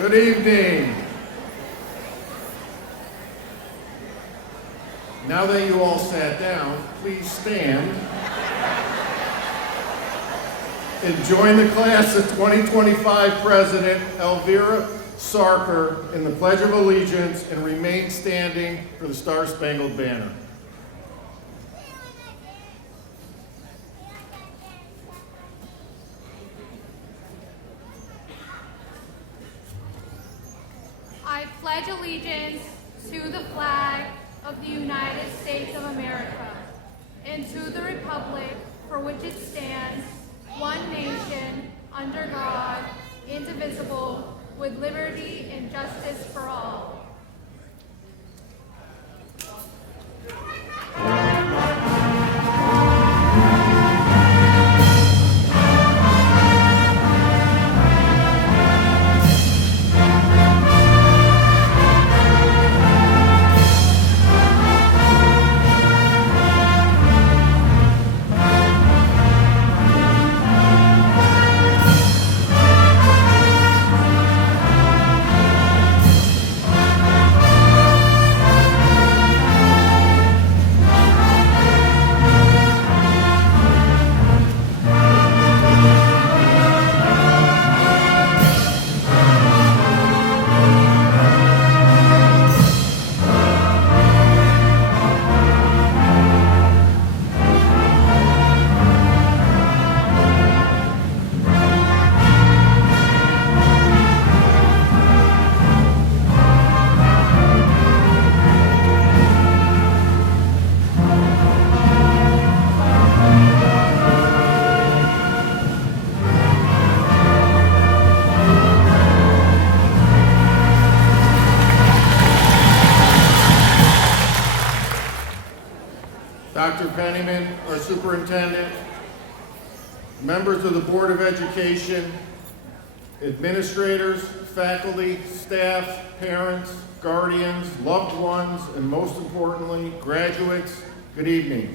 Good evening. Now that you all sat down, please stand and join the class of 2025 President Elvira Sarker in the Pledge of Allegiance and remain standing for the Star-Spangled Banner. I pledge allegiance to the flag of the United States of America and to the republic for which it stands, one nation, under God, indivisible, with liberty and justice for all. Dr. Pennyman, our superintendent, members of the Board of Education, administrators, faculty, staff, parents, guardians, loved ones, and most importantly, graduates, good evening.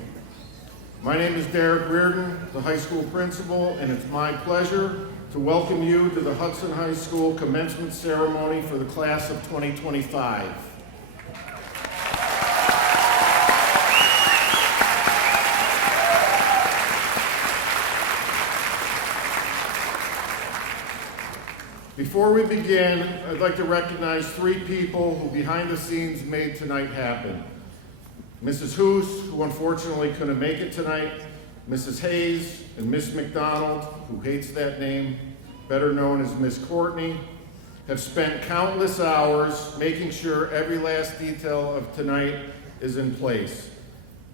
My name is Derek Reardon, the high school principal, and it's my pleasure to welcome you to the Hudson High School commencement ceremony for the class of 2025. Before we begin, I'd like to recognize three people who behind the scenes made tonight happen. Mrs. Hoos, who unfortunately couldn't make it tonight, Mrs. Hayes, and Miss McDonald, who hates that name, better known as Miss Courtney, have spent countless hours making sure every last detail of tonight is in place.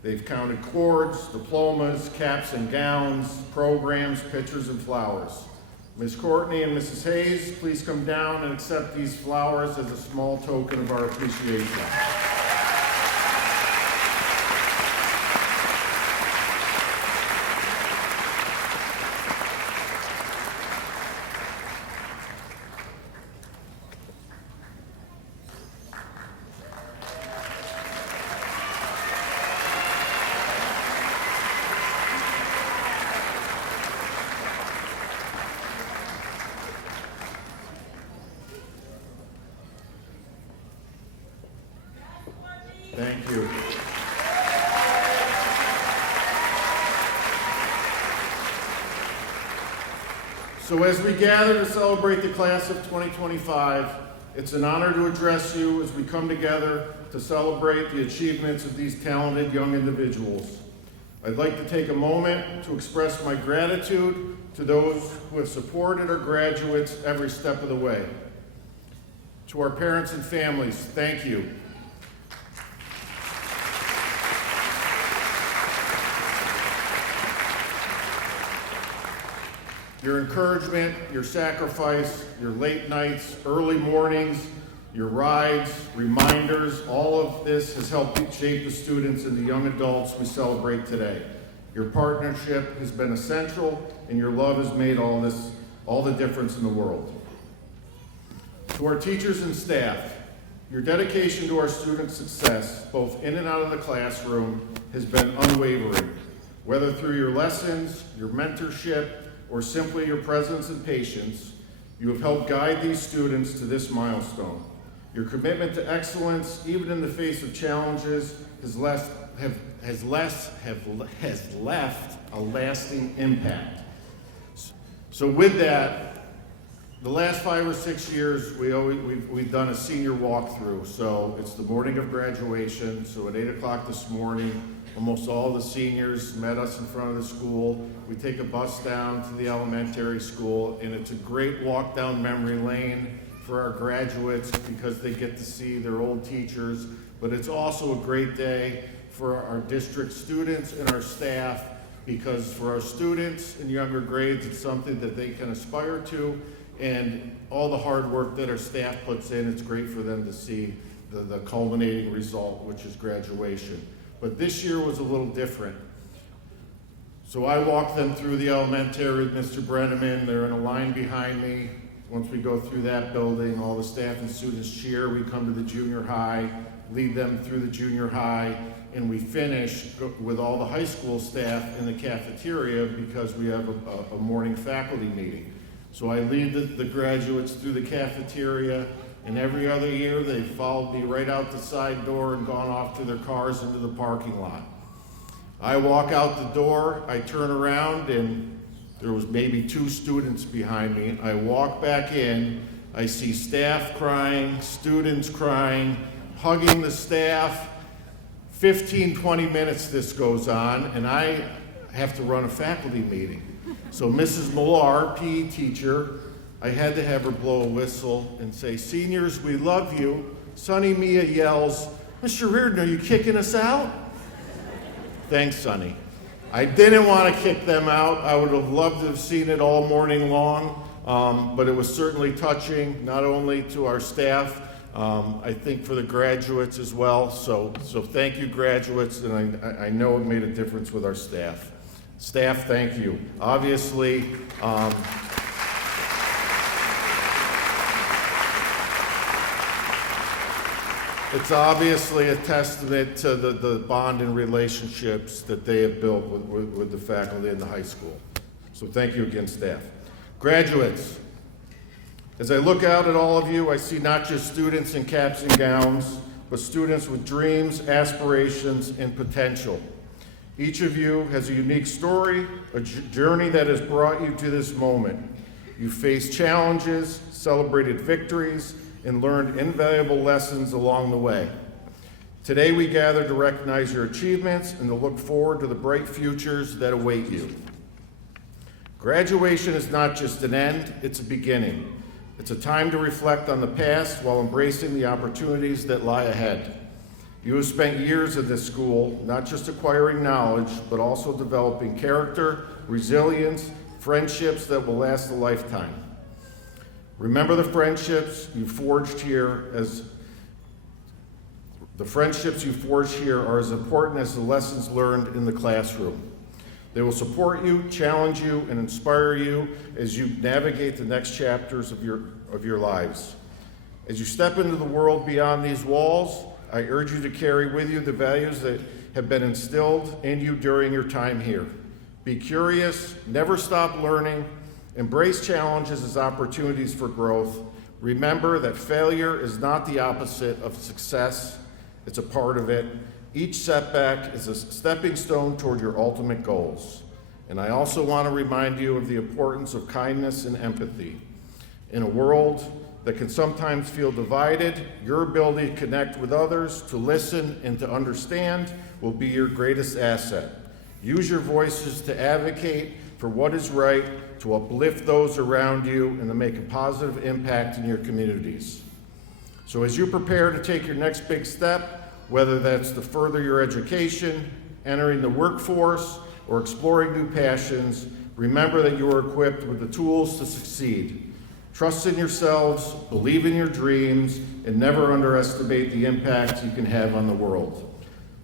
They've counted cords, diplomas, caps and gowns, programs, pictures, and flowers. Ms. Courtney and Mrs. Hayes, please come down and accept these flowers as a small token of our appreciation. Thank you. So as we gather to celebrate the class of 2025, it's an honor to address you as we come together to celebrate the achievements of these talented young individuals. I'd like to take a moment to express my gratitude to those who have supported our graduates every step of the way. To our parents and families, thank you. Your encouragement, your sacrifice, your late nights, early mornings, your rides, reminders, all of this has helped shape the students and the young adults we celebrate today. Your partnership has been essential, and your love has made all the difference in the world. To our teachers and staff, your dedication to our students' success, both in and out of the classroom, has been unwavering. Whether through your lessons, your mentorship, or simply your presence and patience, You have helped guide these students to this milestone. Your commitment to excellence, even in the face of challenges, has left a lasting impact. So with that, the last 5 or 6 years, we've done a senior walkthrough. So it's the morning of graduation. So at 8 o'clock this morning, almost all the seniors met us in front of the school. We take a bus down to the elementary school, and it's a great walk down memory lane for our graduates because they get to see their old teachers. But it's also a great day for our district students and our staff, because for our students in younger grades, it's something that they can aspire to, and all the hard work that our staff puts in, it's great for them to see the culminating result, which is graduation. But this year was a little different. So I walked them through the elementary with Mr. Brenneman. They're in a line behind me. Once we go through that building, all the staff and students cheer. We come to the junior high, lead them through the junior high, and we finish with all the high school staff in the cafeteria because we have a morning faculty meeting. So I lead the graduates through the cafeteria, and every other year they've followed me right out the side door and gone off to their cars into the parking lot. I walk out the door, I turn around, and there was maybe 2 students behind me. I walk back in, I see staff crying, students crying, hugging the staff. 15, 20 minutes this goes on, and I have to run a faculty meeting. So Mrs. Millar, PE teacher, I had to have her blow a whistle and say, "Seniors, we love you." Sonny Mia yells, "Mr. Reardon, are you kicking us out?" Thanks, Sonny. I didn't want to kick them out. I would have loved to have seen it all morning long, but it was certainly touching, not only to our staff, I think for the graduates as well. So thank you, graduates, and I know it made a difference with our staff. Staff, thank you. Obviously, it's obviously a testament to the bond and relationships that they have built with the faculty in the high school. So thank you again, staff. Graduates, as I look out at all of you, I see not just students in caps and gowns, but students with dreams, aspirations, and potential. Each of you has a unique story, a journey that has brought you to this moment. You faced challenges, celebrated victories, and learned invaluable lessons along the way. Today we gather to recognize your achievements and to look forward to the bright futures that await you. Graduation is not just an end, it's a beginning. It's a time to reflect on the past while embracing the opportunities that lie ahead. You have spent years at this school, not just acquiring knowledge, but also developing character, resilience, friendships that will last a lifetime. Remember the friendships you forged here are as important as the lessons learned in the classroom. They will support you, challenge you, and inspire you as you navigate the next chapters of your lives. As you step into the world beyond these walls, I urge you to carry with you the values that have been instilled in you during your time here. Be curious, never stop learning, embrace challenges as opportunities for growth. Remember that failure is not the opposite of success, it's a part of it. Each setback is a stepping stone toward your ultimate goals. And I also want to remind you of the importance of kindness and empathy. In a world that can sometimes feel divided, your ability to connect with others, to listen, and to understand will be your greatest asset. Use your voices to advocate for what is right, to uplift those around you, and to make a positive impact in your communities. So as you prepare to take your next big step, whether that's to further your education, entering the workforce, or exploring new passions, remember that you are equipped with the tools to succeed. Trust in yourselves, believe in your dreams, and never underestimate the impact you can have on the world.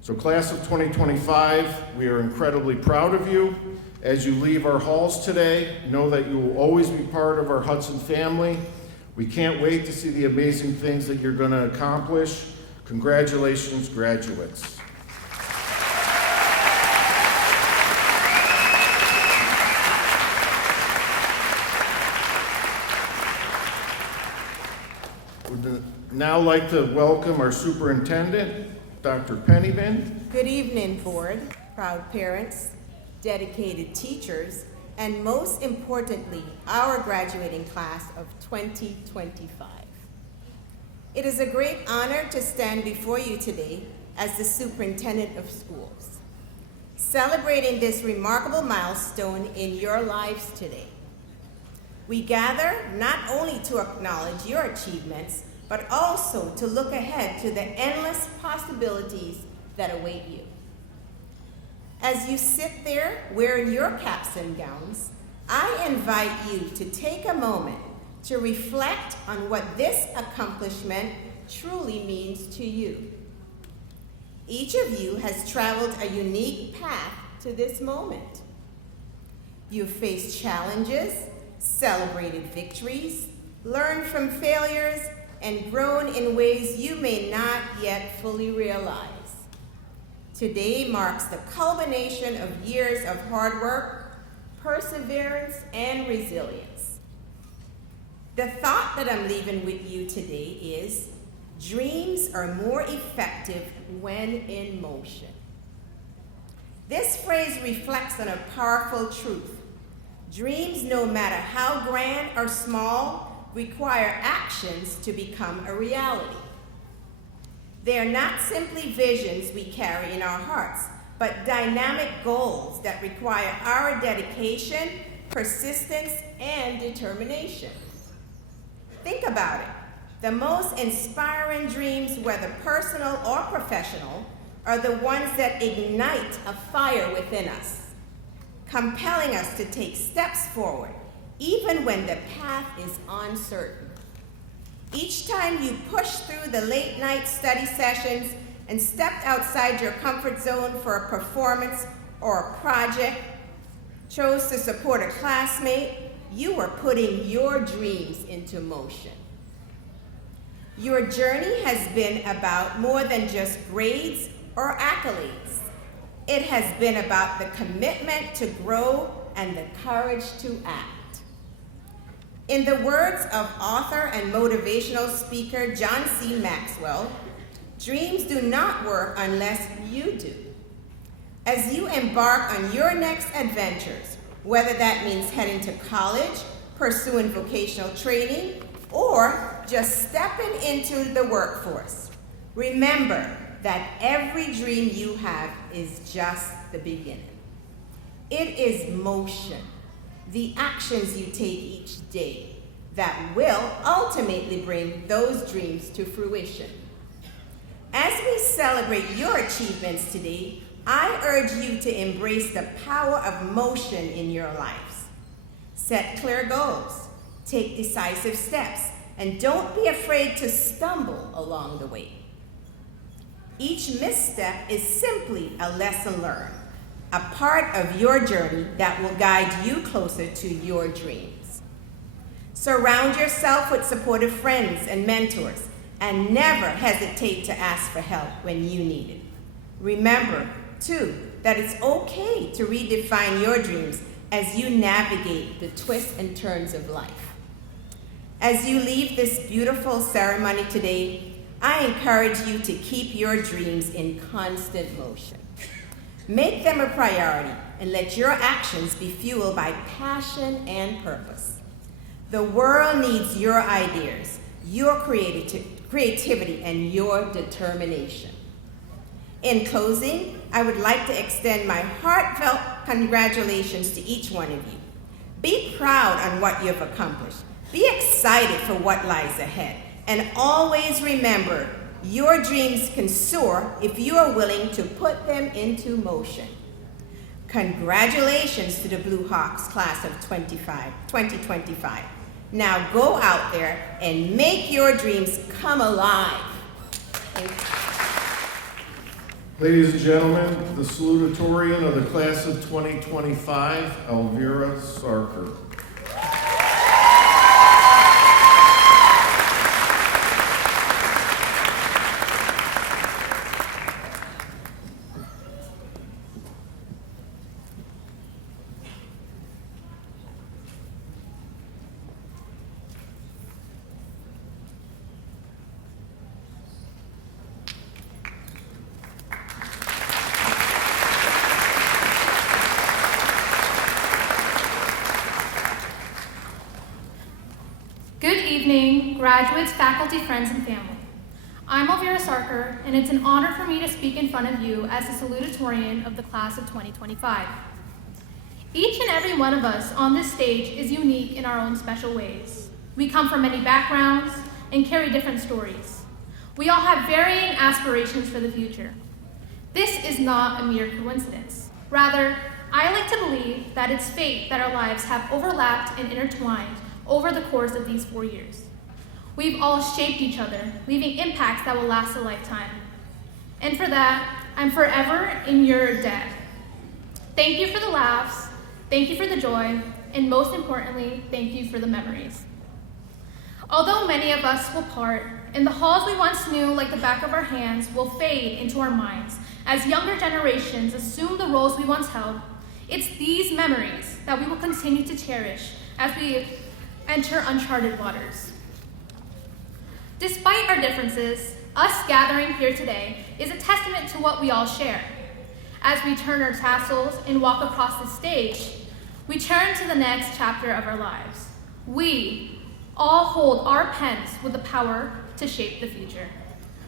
So class of 2025, we are incredibly proud of you. As you leave our halls today, know that you will always be part of our Hudson family. We can't wait to see the amazing things that you're going to accomplish. Congratulations, graduates. Would now like to welcome our superintendent, Dr. Pennyman. Good evening, board, proud parents, dedicated teachers, and most importantly, our graduating class of 2025. It is a great honor to stand before you today as the superintendent of schools, celebrating this remarkable milestone in your lives today. We gather not only to acknowledge your achievements, but also to look ahead to the endless possibilities that await you. As you sit there wearing your caps and gowns, I invite you to take a moment to reflect on what this accomplishment truly means to you. Each of you has traveled a unique path to this moment. You've faced challenges, celebrated victories, learned from failures, and grown in ways you may not yet fully realize. Today marks the culmination of years of hard work, perseverance, and resilience. The thought that I'm leaving with you today is, dreams are more effective when in motion. This phrase reflects on a powerful truth. Dreams, no matter how grand or small, require actions to become a reality. They are not simply visions we carry in our hearts, but dynamic goals that require our dedication, persistence, and determination. Think about it. The most inspiring dreams, whether personal or professional, are the ones that ignite a fire within us, compelling us to take steps forward, even when the path is uncertain. Each time you push through the late night study sessions and stepped outside your comfort zone for a performance or a project, chose to support a classmate, you were putting your dreams into motion. Your journey has been about more than just grades or accolades. It has been about the commitment to grow and the courage to act. In the words of author and motivational speaker John C. Maxwell, dreams do not work unless you do. As you embark on your next adventures, whether that means heading to college, pursuing vocational training, or just stepping into the workforce, remember that every dream you have is just the beginning. It is motion, the actions you take each day, that will ultimately bring those dreams to fruition. As we celebrate your achievements today, I urge you to embrace the power of motion in your lives. Set clear goals, take decisive steps, and don't be afraid to stumble along the way. Each misstep is simply a lesson learned, a part of your journey that will guide you closer to your dreams. Surround yourself with supportive friends and mentors, and never hesitate to ask for help when you need it. Remember, too, that it's okay to redefine your dreams as you navigate the twists and turns of life. As you leave this beautiful ceremony today, I encourage you to keep your dreams in constant motion. Make them a priority and let your actions be fueled by passion and purpose. The world needs your ideas, your creativity, and your determination. In closing, I would like to extend my heartfelt congratulations to each one of you. Be proud on what you've accomplished. Be excited for what lies ahead. And always remember, your dreams can soar if you are willing to put them into motion. Congratulations to the Blue Hawks class of 2025. Now go out there and make your dreams come alive. Thank you. Ladies and gentlemen, the salutatorian of the class of 2025, Elvira Sarker. evening, graduates, faculty, friends, and family. I'm Elvira Sarker, and it's an honor for me to speak in front of you as the salutatorian of the class of 2025. Each and every one of us on this stage is unique in our own special ways. We come from many backgrounds and carry different stories. We all have varying aspirations for the future. This is not a mere coincidence. Rather, I like to believe that it's fate that our lives have overlapped and intertwined over the course of these 4 years. We've all shaped each other, leaving impacts that will last a lifetime. And for that, I'm forever in your debt. Thank you for the laughs, thank you for the joy, and most importantly, thank you for the memories. Although many of us will part, and the halls we once knew like the back of our hands will fade into our minds as younger generations assume the roles we once held, it's these memories that we will continue to cherish as we enter uncharted waters. Despite our differences, us gathering here today is a testament to what we all share. As we turn our tassels and walk across the stage, we turn to the next chapter of our lives. We all hold our pens with the power to shape the future.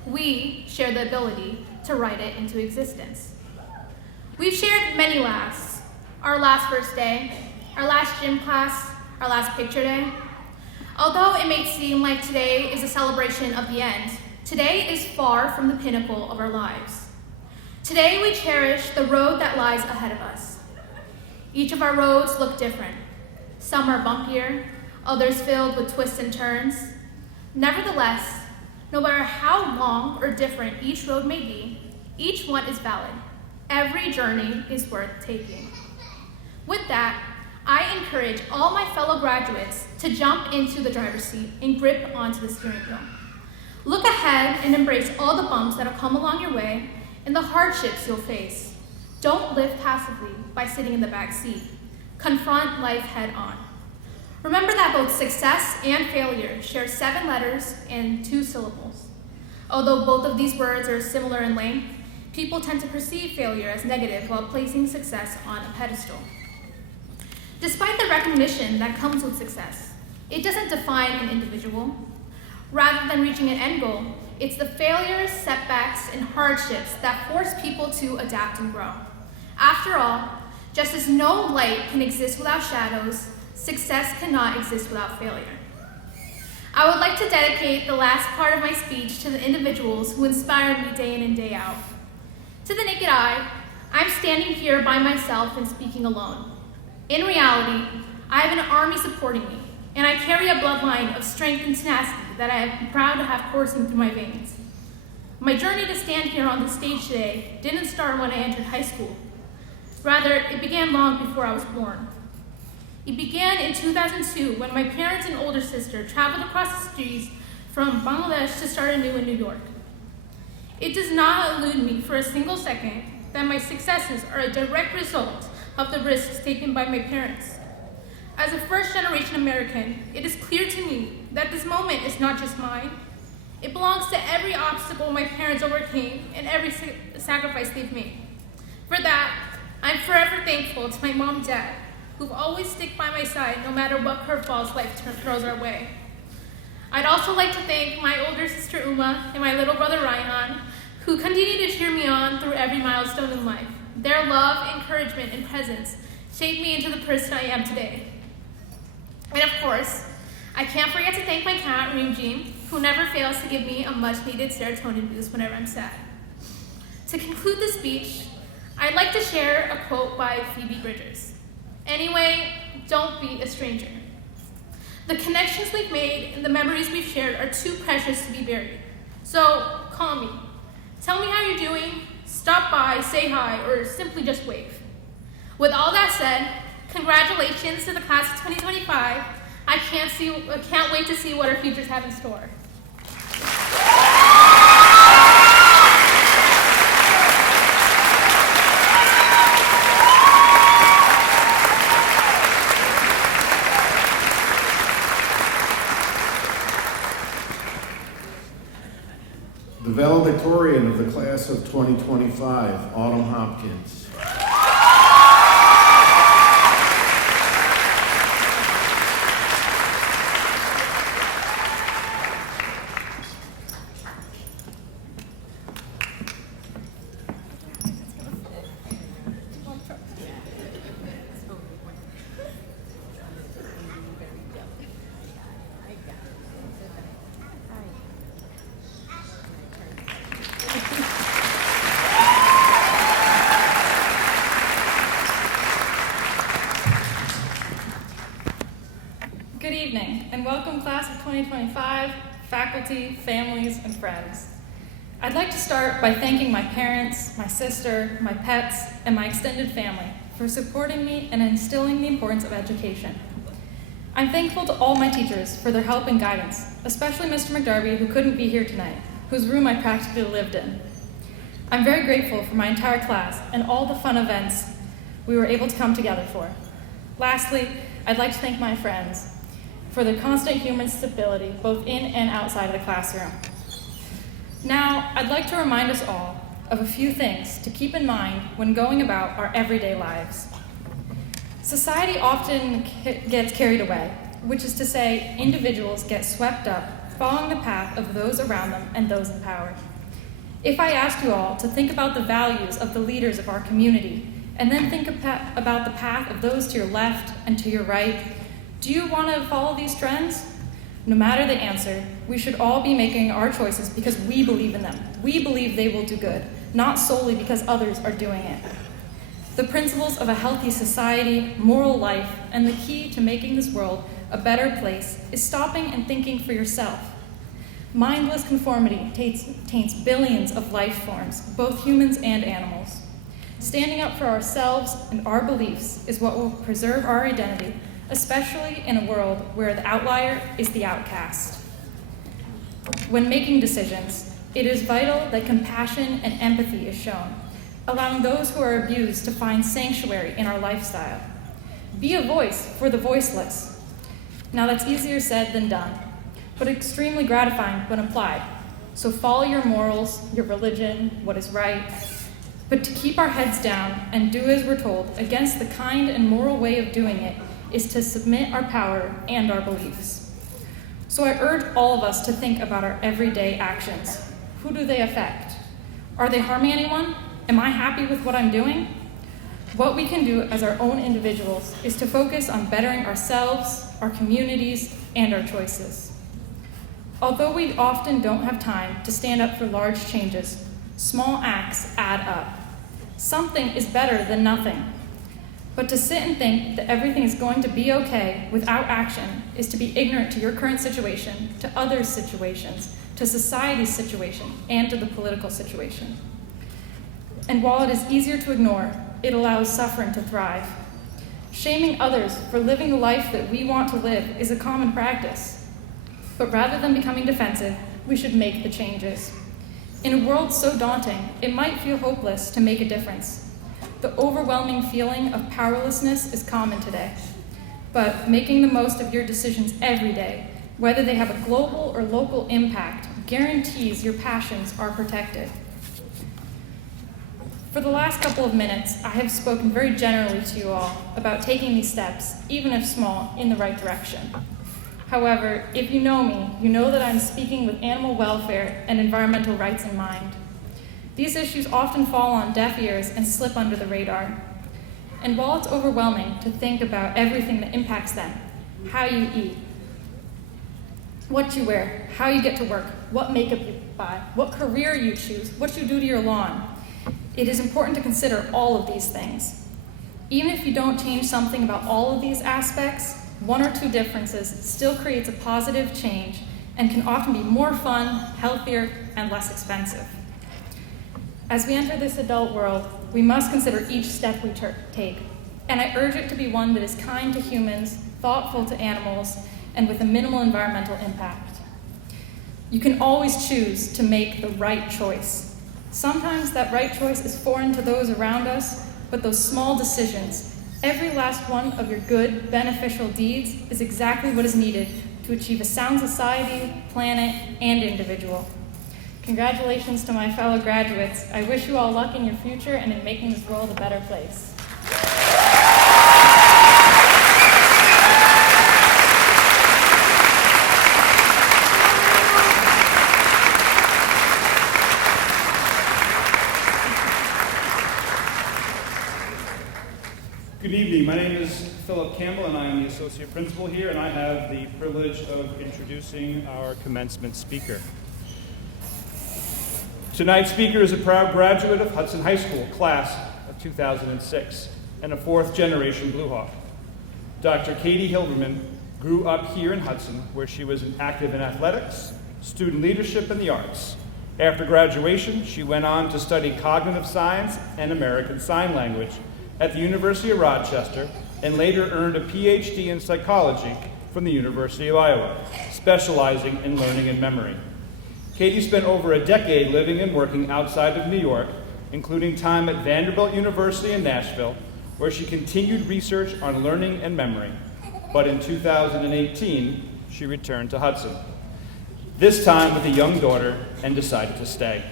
We share the ability to write it into existence. We've shared many laughs. Our last first day, our last gym class, our last picture day. Although it may seem like today is a celebration of the end, today is far from the pinnacle of our lives. Today we cherish the road that lies ahead of us. Each of our roads look different. Some are bumpier, others filled with twists and turns. Nevertheless, no matter how long or different each road may be, each one is valid. Every journey is worth taking. With that, I encourage all my fellow graduates to jump into the driver's seat and grip onto the steering wheel. Look ahead and embrace all the bumps that'll come along your way and the hardships you'll face. Don't live passively by sitting in the back seat. Confront life head on. Remember that both success and failure share 7 letters and 2 syllables. Although both of these words are similar in length, people tend to perceive failure as negative while placing success on a pedestal. Despite the recognition that comes with success, it doesn't define an individual. Rather than reaching an end goal, it's the failures, setbacks, and hardships that force people to adapt and grow. After all, just as no light can exist without shadows, success cannot exist without failure. I would like to dedicate the last part of my speech to the individuals who inspire me day in and day out. To the naked eye, I'm standing here by myself and speaking alone. In reality, I have an army supporting me, and I carry a bloodline of strength and tenacity that I am proud to have coursing through my veins. My journey to stand here on the stage today didn't start when I entered high school. Rather, it began long before I was born. It began in 2002 when my parents and older sister traveled across the streets from Bangladesh to start anew in New York. It does not elude me for a single second that my successes are a direct result of the risks taken by my parents. As a first-generation American, it is clear to me that this moment is not just mine. It belongs to every obstacle my parents overcame and every sacrifice they've made. For that, I'm forever thankful to my mom and dad, who've always stick by my side no matter what curveballs life throws our way. I'd also like to thank my older sister Uma and my little brother Raihan, who continue to cheer me on through every milestone in life. Their love, encouragement, and presence shaped me into the person I am today. And of course, I can't forget to thank my cat, Reem, who never fails to give me a much-needed serotonin boost whenever I'm sad. To conclude the speech, I'd like to share a quote by Phoebe Bridgers. Anyway, don't be a stranger. The connections we've made and the memories we've shared are too precious to be buried. So call me. Tell me how you're doing, stop by, say hi, or simply just wave. With all that said, congratulations to the class of 2025. I can't wait to see what our futures have in store. The valedictorian of the class of 2025, Autumn Hopkins. 2025, faculty, families, and friends. I'd like to start by thanking my parents, my sister, my pets, and my extended family for supporting me and instilling the importance of education. I'm thankful to all my teachers for their help and guidance, especially Mr. McDarby, who couldn't be here tonight, whose room I practically lived in. I'm very grateful for my entire class and all the fun events we were able to come together for. Lastly, I'd like to thank my friends for their constant human stability, both in and outside of the classroom. Now, I'd like to remind us all of a few things to keep in mind when going about our everyday lives. Society often gets carried away, which is to say, individuals get swept up, following the path of those around them and those in power. If I asked you all to think about the values of the leaders of our community, and then think about the path of those to your left and to your right, do you want to follow these trends? No matter the answer, we should all be making our choices because we believe in them. We believe they will do good, not solely because others are doing it. The principles of a healthy society, moral life, and the key to making this world a better place is stopping and thinking for yourself. Mindless conformity taints billions of life forms, both humans and animals. Standing up for ourselves and our beliefs is what will preserve our identity, especially in a world where the outlier is the outcast. When making decisions, it is vital that compassion and empathy is shown, allowing those who are abused to find sanctuary in our lifestyle. Be a voice for the voiceless. Now that's easier said than done, but extremely gratifying when applied. So follow your morals, your religion, what is right, but to keep our heads down and do as we're told against the kind and moral way of doing it is to submit our power and our beliefs. So I urge all of us to think about our everyday actions. Who do they affect? Are they harming anyone? Am I happy with what I'm doing? What we can do as our own individuals is to focus on bettering ourselves, our communities, and our choices. Although we often don't have time to stand up for large changes, small acts add up. Something is better than nothing. But to sit and think that everything is going to be okay without action is to be ignorant to your current situation, to others' situations, to society's situation, and to the political situation. And while it is easier to ignore, it allows suffering to thrive. Shaming others for living the life that we want to live is a common practice. But rather than becoming defensive, we should make the changes. In a world so daunting, it might feel hopeless to make a difference. The overwhelming feeling of powerlessness is common today. But making the most of your decisions every day, whether they have a global or local impact, guarantees your passions are protected. For the last couple of minutes, I have spoken very generally to you all about taking these steps, even if small, in the right direction. However, if you know me, you know that I'm speaking with animal welfare and environmental rights in mind. These issues often fall on deaf ears and slip under the radar. And while it's overwhelming to think about everything that impacts them, how you eat, what you wear, how you get to work, what makeup you buy, what career you choose, what you do to your lawn, it is important to consider all of these things. Even if you don't change something about all of these aspects, one or two differences still creates a positive change and can often be more fun, healthier, and less expensive. As we enter this adult world, we must consider each step we take, and I urge it to be one that is kind to humans, thoughtful to animals, and with a minimal environmental impact. You can always choose to make the right choice. Sometimes that right choice is foreign to those around us, but those small decisions, every last one of your good, beneficial deeds is exactly what is needed to achieve a sound society, planet, and individual. Congratulations to my fellow graduates. I wish you all luck in your future and in making this world a better place. Good evening. My name is Philip Campbell, and I am the Associate Principal here, and I have the privilege of introducing our commencement speaker. Tonight's speaker is a proud graduate of Hudson High School, class of 2006, and a fourth-generation Blue Hawk. Dr. Katie Hilberman grew up here in Hudson, where she was active in athletics, student leadership, and the arts. After graduation, she went on to study cognitive science and American Sign Language at the University of Rochester, and later earned a PhD in psychology from the University of Iowa, specializing in learning and memory. Katie spent over a decade living and working outside of New York, including time at Vanderbilt University in Nashville, where she continued research on learning and memory. But in 2018, she returned to Hudson, this time with a young daughter, and decided to stay.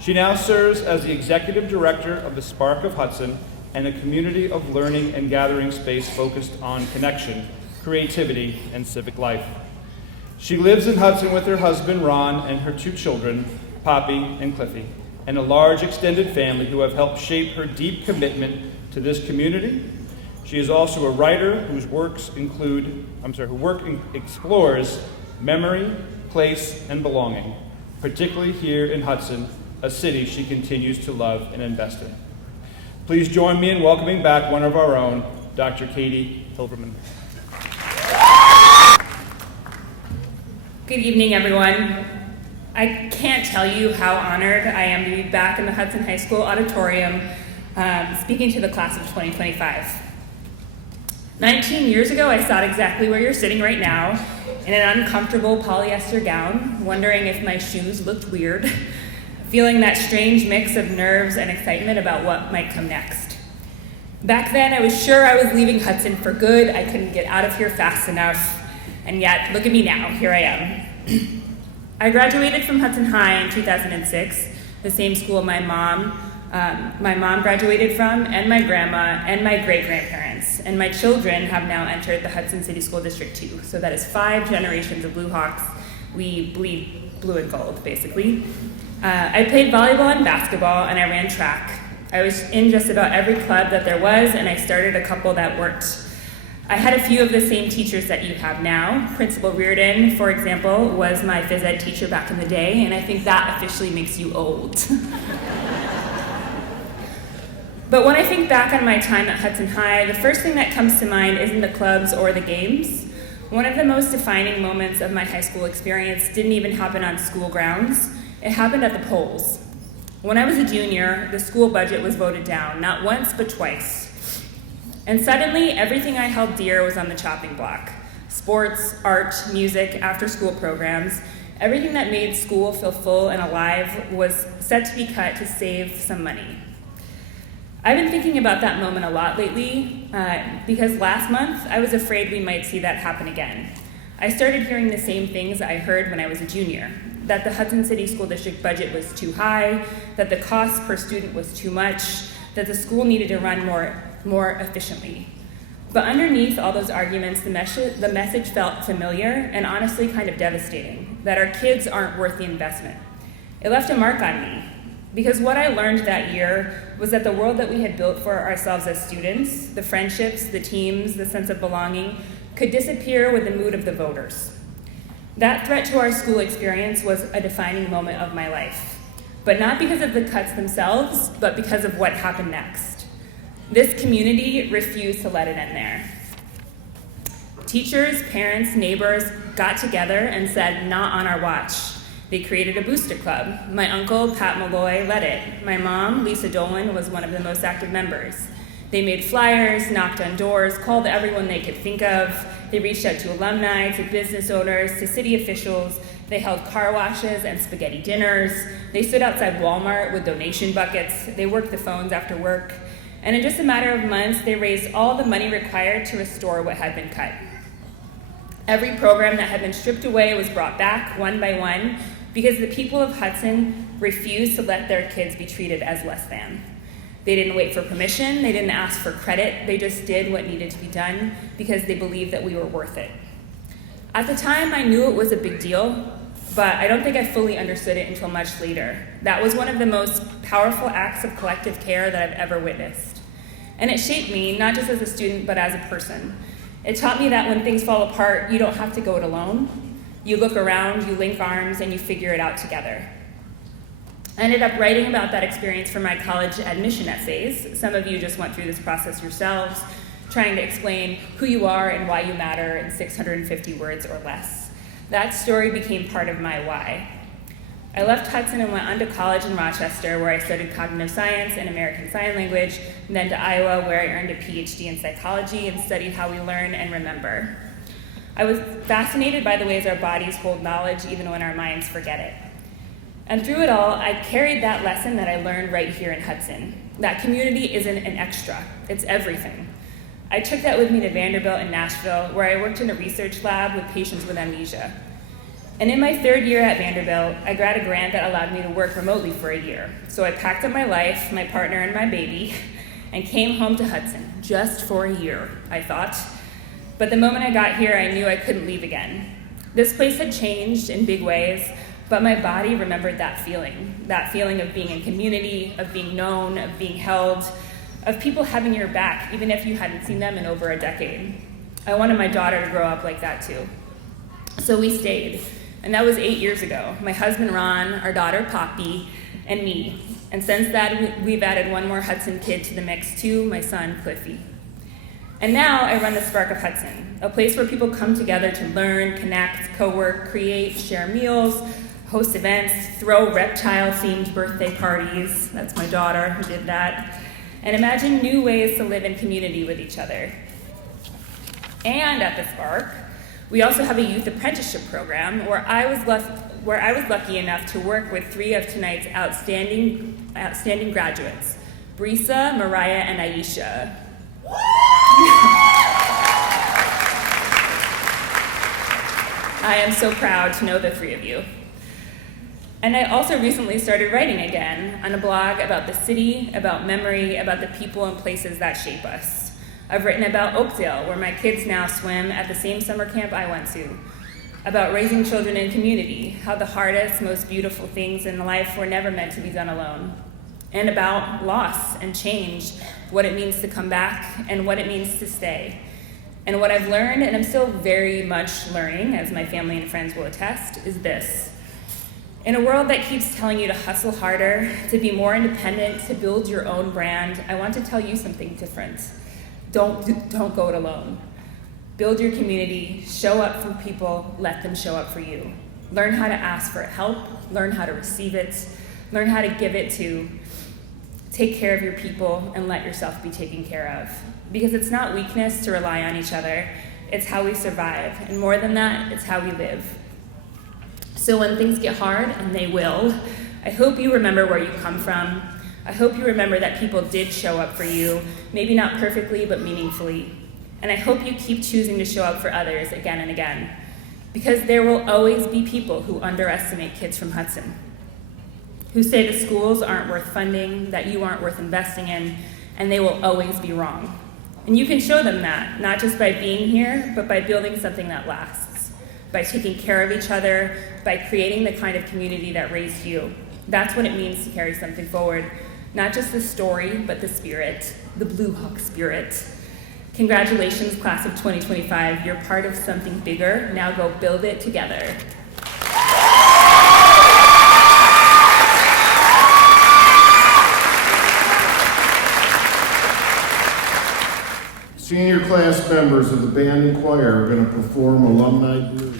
She now serves as the executive director of the Spark of Hudson, and a community of learning and gathering space focused on connection, creativity, and civic life. She lives in Hudson with her husband, Ron, and her 2 children, Poppy and Cliffy, and a large extended family who have helped shape her deep commitment to this community. She is also a writer whose works explores memory, place, and belonging, particularly here in Hudson, a city she continues to love and invest in. Please join me in welcoming back one of our own, Dr. Katie Hilverman. Good evening, everyone. I can't tell you how honored I am to be back in the Hudson High School auditorium speaking to the class of 2025. 19 years ago, I sat exactly where you're sitting right now, in an uncomfortable polyester gown, wondering if my shoes looked weird, feeling that strange mix of nerves and excitement about what might come next. Back then, I was sure I was leaving Hudson for good. I couldn't get out of here fast enough. And yet, look at me now, here I am. I graduated from Hudson High in 2006, the same school my mom graduated from, and my grandma, and my great-grandparents. And my children have now entered the Hudson City School District 2. So that is 5 generations of Blue Hawks. We bleed blue and gold, basically. I played volleyball and basketball, and I ran track. I was in just about every club that there was, and I started a couple that worked. I had a few of the same teachers that you have now. Principal Reardon, for example, was my phys ed teacher back in the day, and I think that officially makes you old. But when I think back on my time at Hudson High, the first thing that comes to mind isn't the clubs or the games. One of the most defining moments of my high school experience didn't even happen on school grounds. It happened at the polls. When I was a junior, the school budget was voted down, not once, but twice. And suddenly, everything I held dear was on the chopping block. Sports, art, music, after-school programs, everything that made school feel full and alive was set to be cut to save some money. I've been thinking about that moment a lot lately because last month I was afraid we might see that happen again. I started hearing the same things I heard when I was a junior, that the Hudson City School District budget was too high, that the cost per student was too much, that the school needed to run more efficiently. But underneath all those arguments, the message felt familiar and honestly kind of devastating, that our kids aren't worth the investment. It left a mark on me, because what I learned that year was that the world that we had built for ourselves as students, the friendships, the teams, the sense of belonging, could disappear with the mood of the voters. That threat to our school experience was a defining moment of my life, but not because of the cuts themselves, but because of what happened next. This community refused to let it end there. Teachers, parents, neighbors got together and said, "Not on our watch." They created a booster club. My uncle, Pat Malloy, led it. My mom, Lisa Dolan, was one of the most active members. They made flyers, knocked on doors, called everyone they could think of. They reached out to alumni, to business owners, to city officials. They held car washes and spaghetti dinners. They stood outside Walmart with donation buckets. They worked the phones after work. And in just a matter of months, they raised all the money required to restore what had been cut. Every program that had been stripped away was brought back one by one because the people of Hudson refused to let their kids be treated as less than. They didn't wait for permission, they didn't ask for credit, they just did what needed to be done because they believed that we were worth it. At the time, I knew it was a big deal, but I don't think I fully understood it until much later. That was one of the most powerful acts of collective care that I've ever witnessed. And it shaped me, not just as a student, but as a person. It taught me that when things fall apart, you don't have to go it alone. You look around, you link arms, and you figure it out together. I ended up writing about that experience for my college admission essays. Some of you just went through this process yourselves. trying to explain who you are and why you matter in 650 words or less. That story became part of my why. I left Hudson and went on to college in Rochester, where I studied cognitive science and American Sign Language, and then to Iowa, where I earned a PhD in psychology and studied how we learn and remember. I was fascinated by the ways our bodies hold knowledge even when our minds forget it. And through it all, I carried that lesson that I learned right here in Hudson. That community isn't an extra, it's everything. I took that with me to Vanderbilt and Nashville, where I worked in a research lab with patients with amnesia. And in my third year at Vanderbilt, I got a grant that allowed me to work remotely for a year. So I packed up my life, my partner, and my baby, and came home to Hudson, just for a year, I thought. But the moment I got here, I knew I couldn't leave again. This place had changed in big ways, but my body remembered that feeling of being in community, of being known, of being held, of people having your back, even if you hadn't seen them in over a decade. I wanted my daughter to grow up like that too. So we stayed, and that was 8 years ago. My husband Ron, our daughter Poppy, and me. And since that, we've added one more Hudson kid to the mix too, my son Cliffy. And now I run the Spark of Hudson, a place where people come together to learn, connect, co-work, create, share meals, host events, throw reptile-themed birthday parties. That's my daughter who did that. And imagine new ways to live in community with each other. And at the Spark, we also have a youth apprenticeship program where I was lucky enough to work with 3 of tonight's outstanding graduates, Brisa, Mariah, and Aisha. I am so proud to know the 3 of you. And I also recently started writing again on a blog about the city, about memory, about the people and places that shape us. I've written about Oakdale, where my kids now swim at the same summer camp I went to, about raising children in community, how the hardest, most beautiful things in life were never meant to be done alone, and about loss and change, what it means to come back and what it means to stay. And what I've learned, and I'm still very much learning, as my family and friends will attest, is this. In a world that keeps telling you to hustle harder, to be more independent, to build your own brand, I want to tell you something different. Don't go it alone. Build your community, show up for people, let them show up for you. Learn how to ask for help, learn how to receive it, learn how to give it to. Take care of your people and let yourself be taken care of. Because it's not weakness to rely on each other, it's how we survive. And more than that, it's how we live. So when things get hard, and they will, I hope you remember where you come from. I hope you remember that people did show up for you, maybe not perfectly, but meaningfully. And I hope you keep choosing to show up for others again and again. Because there will always be people who underestimate kids from Hudson, who say the schools aren't worth funding, that you aren't worth investing in, and they will always be wrong. And you can show them that, not just by being here, but by building something that lasts, by taking care of each other, by creating the kind of community that raised you. That's what it means to carry something forward. Not just the story, but the spirit, the Blue Hawk spirit. Congratulations, class of 2025. You're part of something bigger. Now go build it together. Senior class members of the band and choir are going to perform Alumni Blues.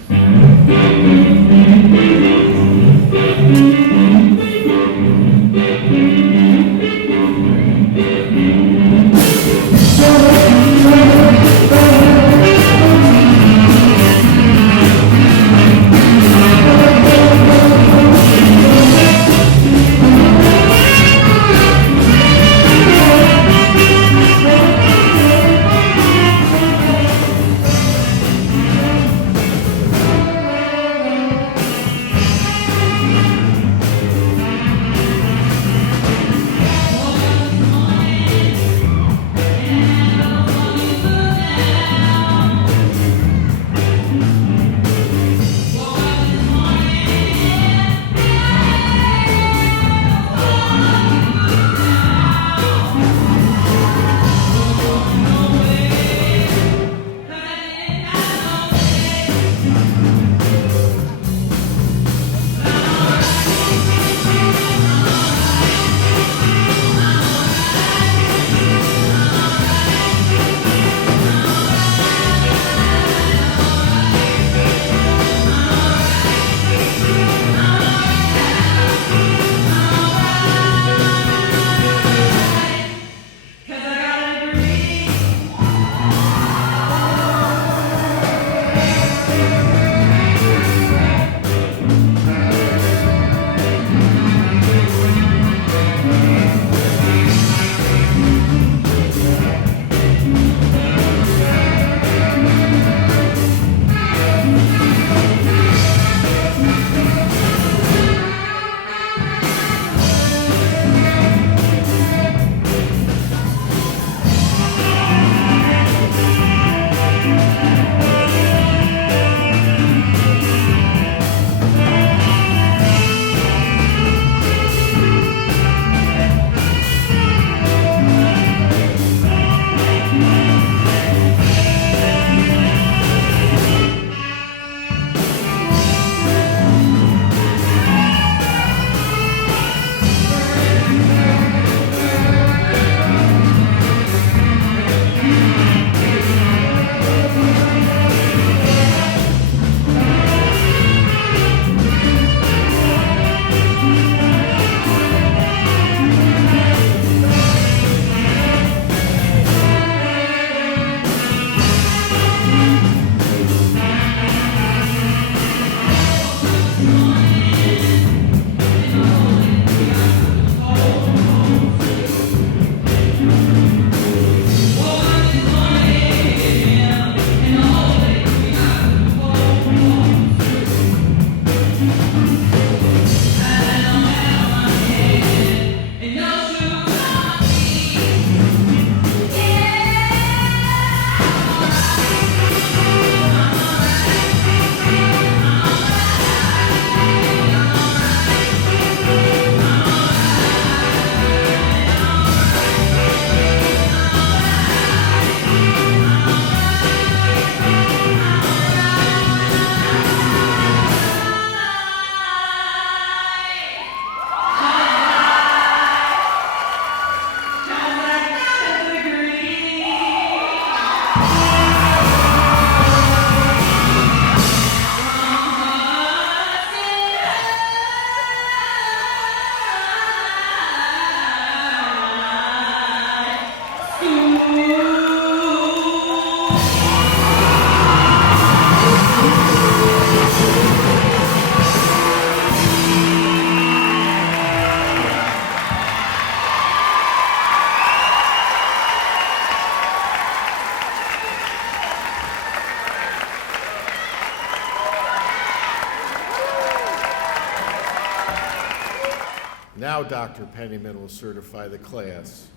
Now Dr. Pennyman will certify the class.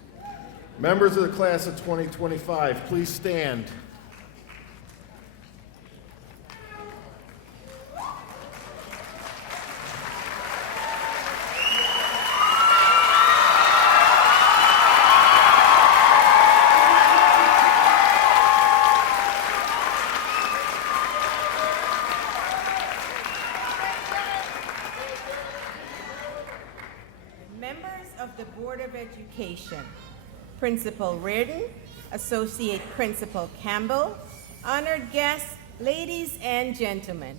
Members of the class of 2025, please stand. Members of the Board of Education, Principal Reardon, Associate Principal Campbell, honored guests, ladies and gentlemen,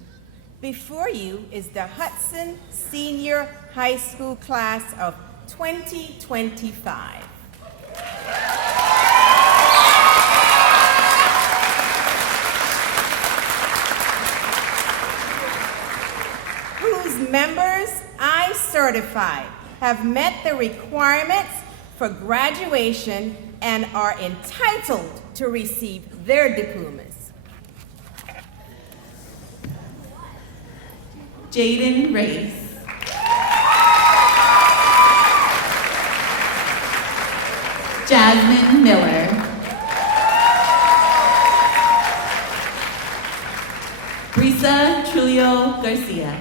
before you is the Hudson Senior High School class of 2025. Whose members I certify have met the requirements for graduation and are entitled to receive their diplomas. Jaden Race. Jasmine Miller. Brisa Trujillo Garcia.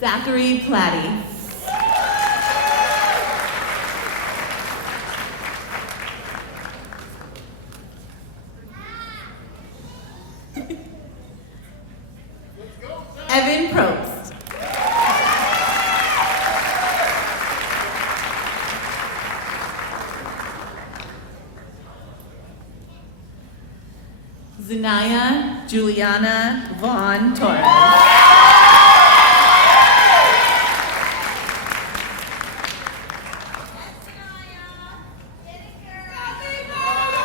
Zachary Platty. Evan Probst. Zanaya Juliana Vaughn Torres.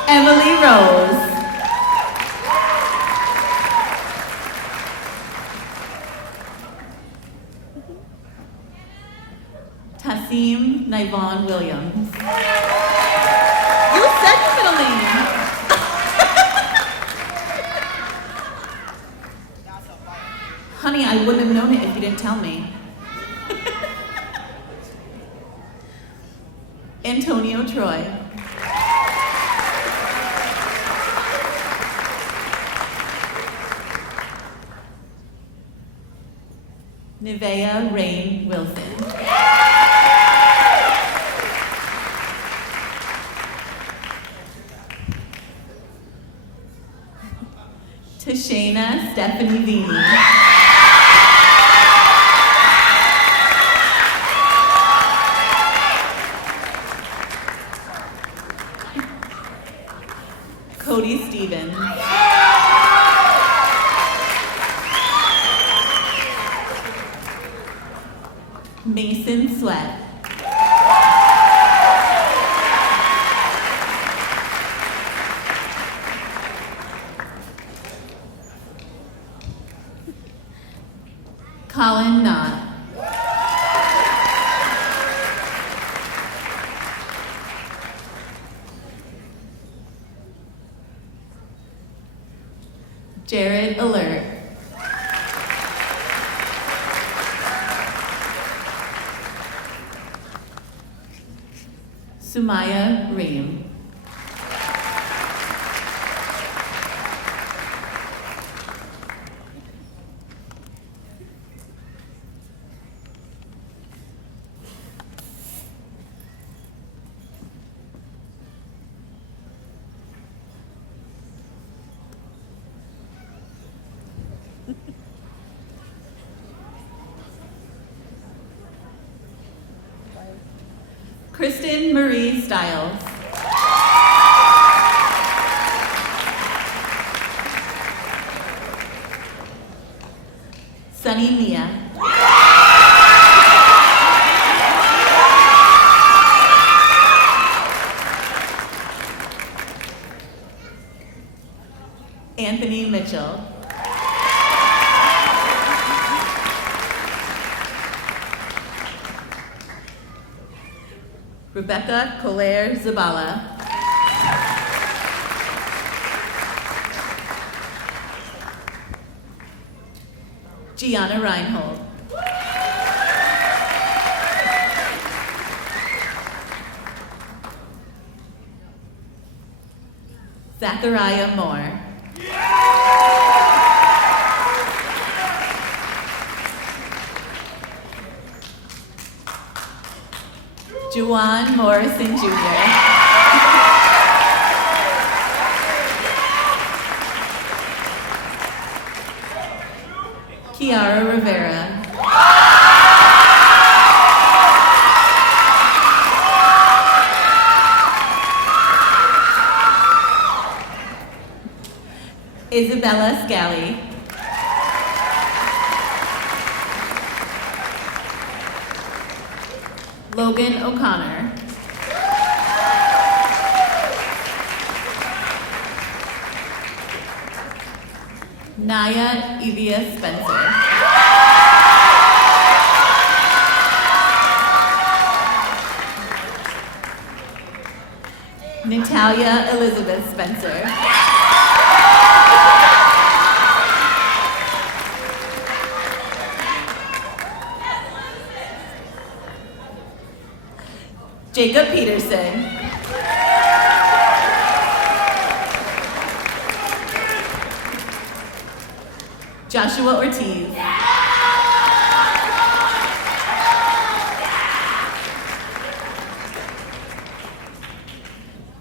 Emily Rose. Tassim Nivon Williams. You said your middle name. Honey, I wouldn't have known it if you didn't tell me. Antonio Troy. Nevea Rain Wilson. Tashana Stephanie Vini. Cody Stevens. Mason Sweat. Colin Knott. Jared Alert. Sumaya Reem. Kristen Marie Stiles. Sunny Mia. Anthony Mitchell. Rebecca Collier Zabala. Gianna Reinhold. Zachariah Moore. Juwan Morrison Jr. Kiara Rivera. Isabella Scally. Logan O'Connor. Naya Evia Spencer. Natalia Elizabeth Spencer. Jacob Peterson. Joshua Ortiz.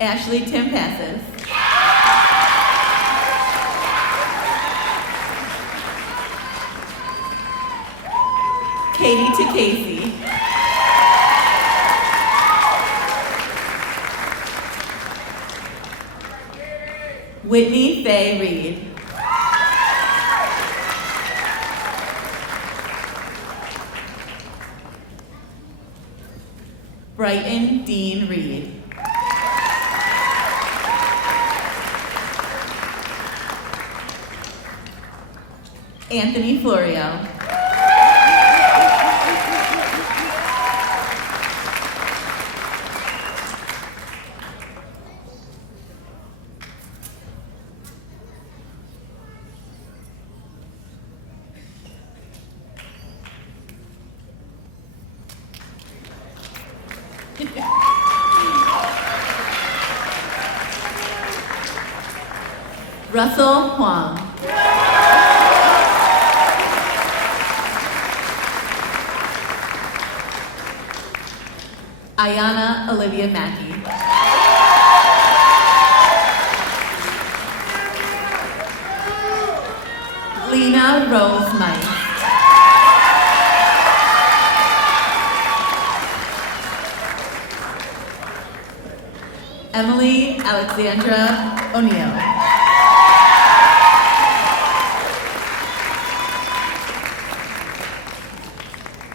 Ashley Timpassis. Katie Takasi. Whitney Faye Reed. Brighton Dean Reed. Anthony Florio. Russell Huang. Ayana Olivia Mackey. Lena Rose Mike. Emily Alexandra O'Neill.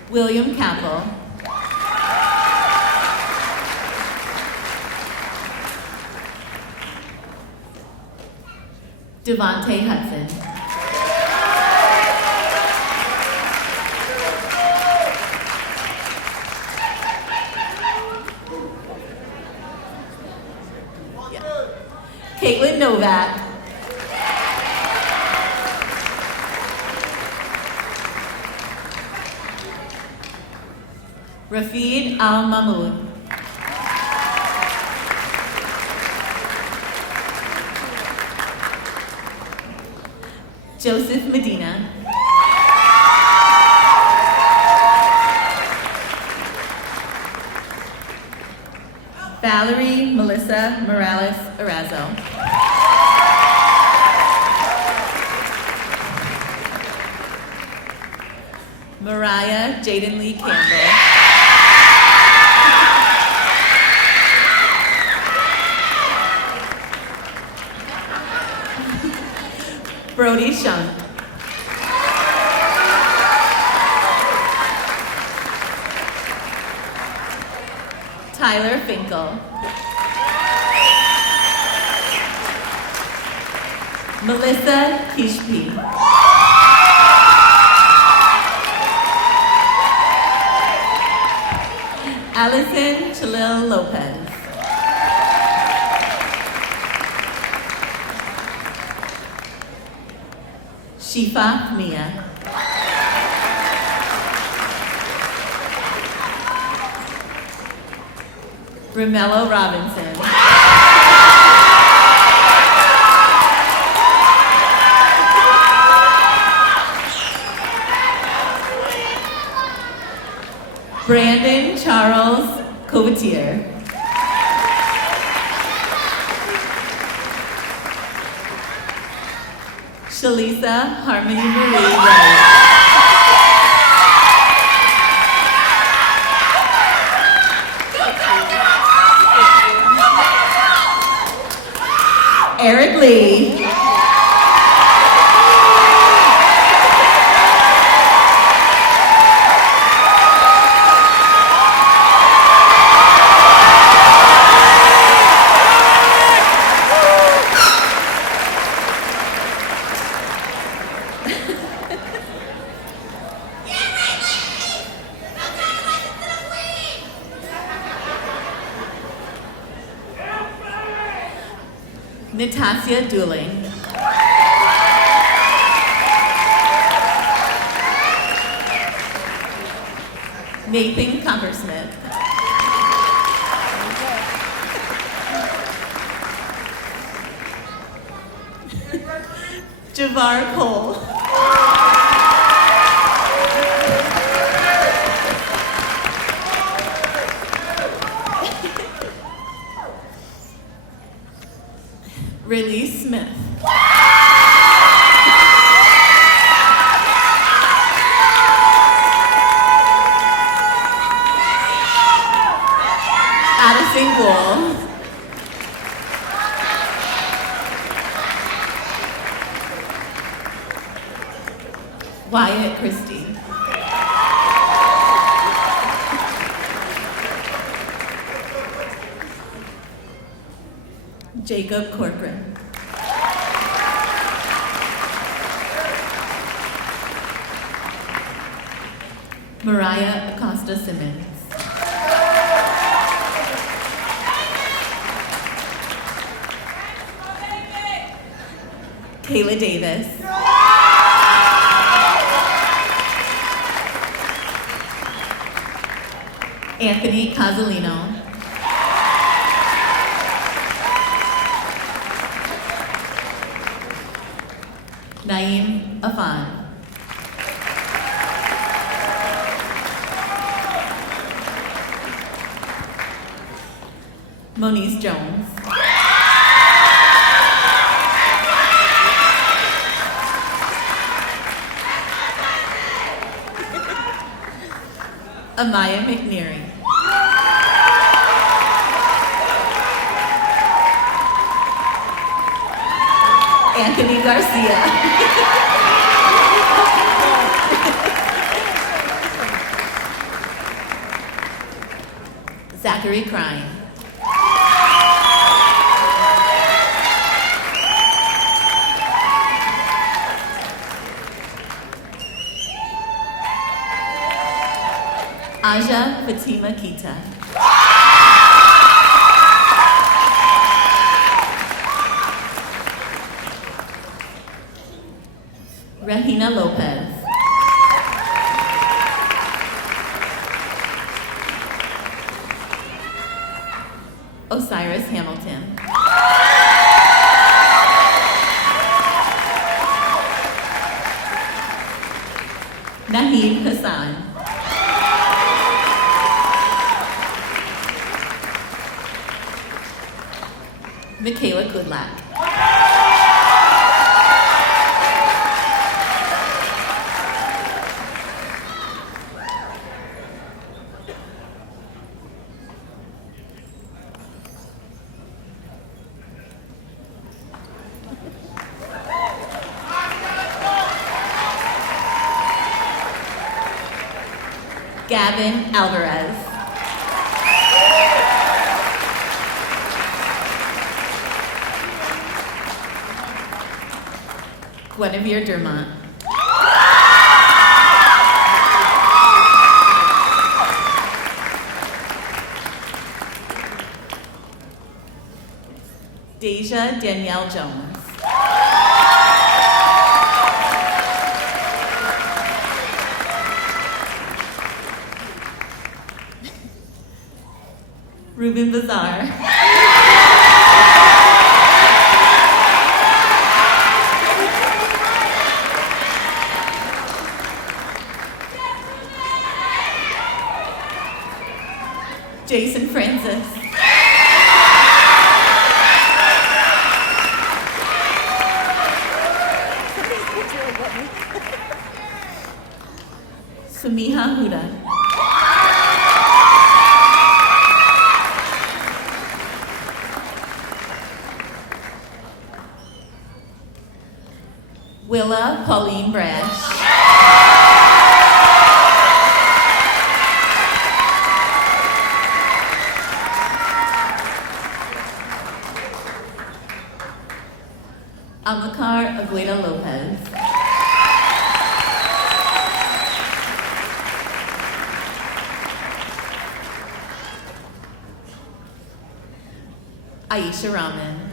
William Campbell. Devontae Hudson. Caitlin Novak. Rafid Al-Mahmoud. Joseph Medina. Valerie Melissa Morales Arazo. Mariah Jaden Lee Campbell. Brody Shunk. Tyler Finkel. Melissa Kishpi. Allison Chalil Lopez. Shifa Mia. Romello Robinson. Brandon Charles Covatier. Shalisa Harmony Marie Wright. Eric Lee. Natasha Dooling. Nathan Coppersmith. Javar Cole. Release Smith. Addison Gould. Wyatt Christie. Jacob Corcoran. Mariah Acosta Simmons. Kayla Davis. Anthony Casalino. Naeem Afan. Moniece Jones. Amaya McNeary. Anthony Garcia. Zachary Crine. Aja Fatima Kita. Rahina Lopez. Osiris Hamilton. Naheem Hassan. Michaela Goodlack. Gavin Alvarez. Guinevere Dermont. Deja Danielle Jones. Ruben Bazar. Jason Francis. Samiha Huda. Willa Pauline Brash. Amakar Agueda Lopez. Aisha Rahman.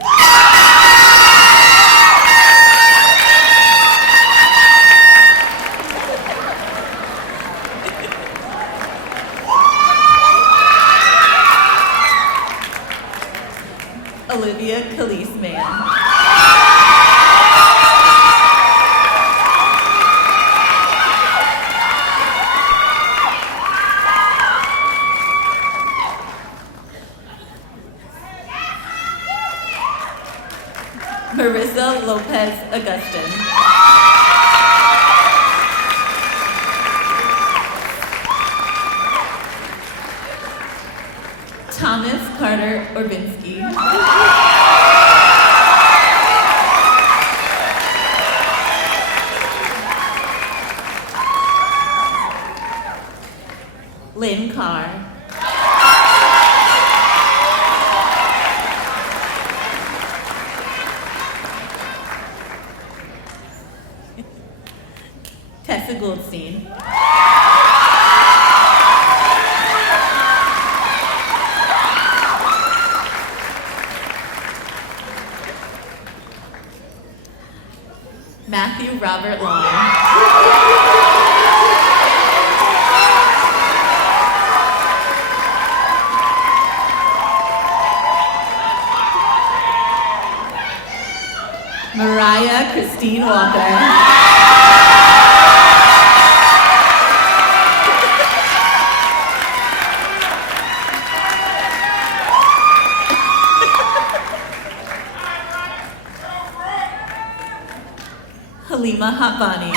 Olivia Kalisman. Marissa Lopez Augustin. Thomas Carter Orbinsky. Lynn Carr. Tessa Goldstein. Matthew Robert Long. Mariah Christine Walker. Halima Habani.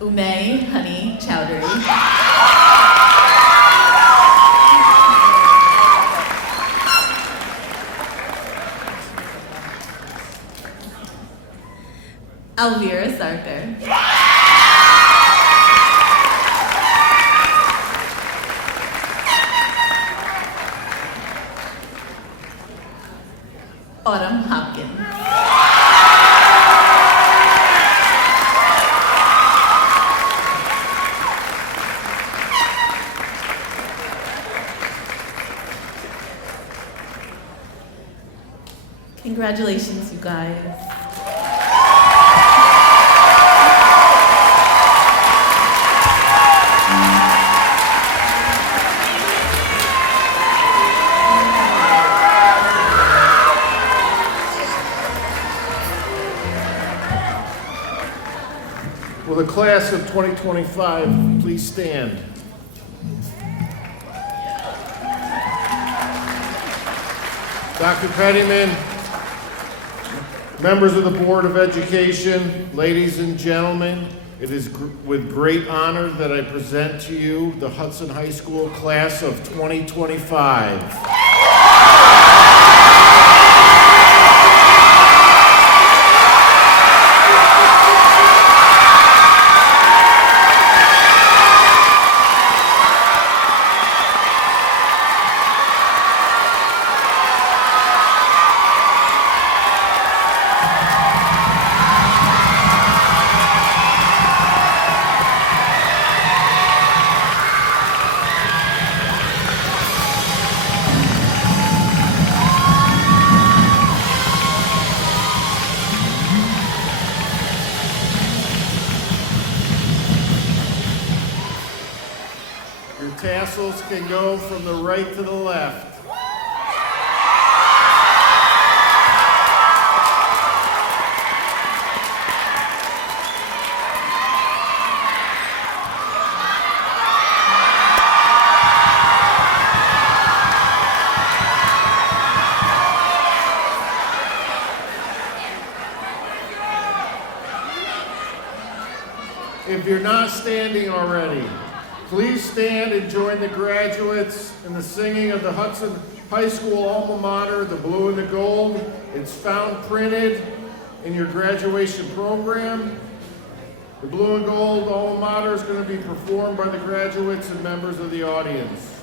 Umay Honey Chowdhury. Elvira Sarkar. Autumn Hopkins. Congratulations, you guys. Will the class of 2025 please stand? Dr. Pettyman, members of the Board of Education, ladies and gentlemen, it is with great honor that I present to you the Hudson High School class of 2025. tassels can go from the right to the left. If you're not standing already, please stand and join the graduates in the singing of the Hudson High School alma mater, the blue and the gold. It's found printed in your graduation program. The blue and gold alma mater is going to be performed by the graduates and members of the audience.